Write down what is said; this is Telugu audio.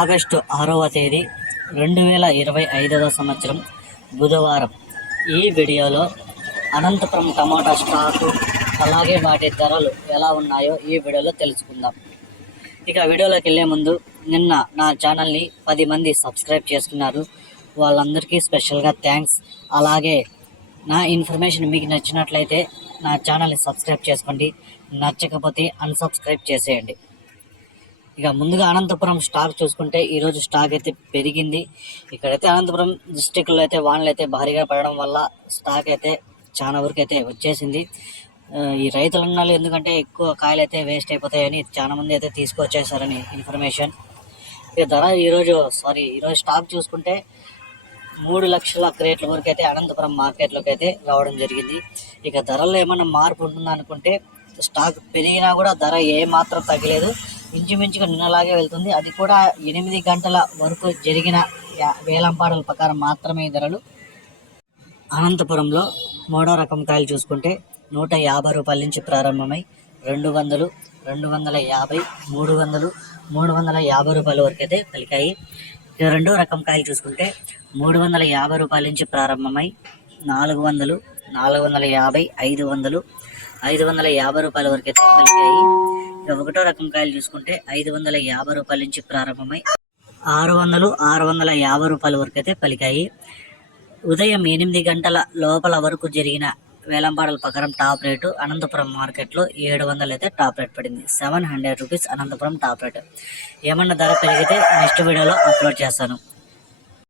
ఆగస్టు ఆరవ తేదీ రెండు వేల ఇరవై ఐదవ సంవత్సరం బుధవారం. ఈ వీడియోలో అనంతపురం టమాటా స్టాకు అలాగే వాటి ధరలు ఎలా ఉన్నాయో ఈ వీడియోలో తెలుసుకుందాం. ఇక వీడియోలోకి వెళ్ళే ముందు నిన్న నా ఛానల్ని పది మంది సబ్స్క్రైబ్ చేసుకున్నారు. వాళ్ళందరికీ స్పెషల్గా థ్యాంక్స్. అలాగే నా ఇన్ఫర్మేషన్ మీకు నచ్చినట్లయితే నా ఛానల్ని సబ్స్క్రైబ్ చేసుకోండి. నచ్చకపోతే అన్సబ్స్క్రైబ్ చేసేయండి. ఇక ముందుగా అనంతపురం స్టాక్ చూసుకుంటే ఈరోజు స్టాక్ అయితే పెరిగింది. ఇక్కడైతే అనంతపురం డిస్టిక్లో అయితే వానలు అయితే భారీగా పడడం వల్ల స్టాక్ అయితే చాలా వరకు అయితే వచ్చేసింది. ఈ రైతులు అన్నాళ్ళు ఎందుకంటే ఎక్కువ కాయలు అయితే వేస్ట్ అయిపోతాయని చాలా మంది అయితే తీసుకొచ్చేసారని ఇన్ఫర్మేషన్ ఇక ధర ఈరోజు సారీ ఈరోజు స్టాక్ చూసుకుంటే మూడు లక్షల క్రేట్ల వరకు అయితే అనంతపురం మార్కెట్లోకి అయితే రావడం జరిగింది. ఇక ధరల్లో ఏమైనా మార్పు ఉంటుందా అనుకుంటే స్టాక్ పెరిగినా కూడా ధర ఏ మాత్రం తగ్గలేదు. ఇంచుమించుగా నిన్నలాగే వెళ్తుంది. అది కూడా ఎనిమిది గంటల వరకు జరిగిన వేలంపాటల ప్రకారం మాత్రమే ధరలు. అనంతపురంలో మూడో రకం కాయలు చూసుకుంటే నూట యాభై రూపాయల నుంచి ప్రారంభమై రెండు వందలు రెండు వందల యాభై మూడు వందలు మూడు వందల యాభై రూపాయల వరకు అయితే పలికాయి. రెండో రకం కాయలు చూసుకుంటే మూడు వందల యాభై రూపాయల నుంచి ప్రారంభమై నాలుగు వందలు నాలుగు వందల యాభై ఐదు వందలు ఐదు వందల యాభై రూపాయల వరకు అయితే పలికాయి. ఒకటో రకం కాయలు చూసుకుంటే ఐదు వందల యాభై రూపాయల నుంచి ప్రారంభమై ఆరు వందలు ఆరు వందల యాభై రూపాయల వరకు అయితే పలికాయి. ఉదయం ఎనిమిది గంటల లోపల వరకు జరిగిన వేలంపాడల ప్రకారం టాప్ రేటు అనంతపురం మార్కెట్లో ఏడు వందలు అయితే టాప్ రేట్ పడింది. Seven hundred rupees Anantapuram top rate. ఏమన్నా ధర పెరిగితే నెక్స్ట్ వీడియోలో అప్లోడ్ చేస్తాను.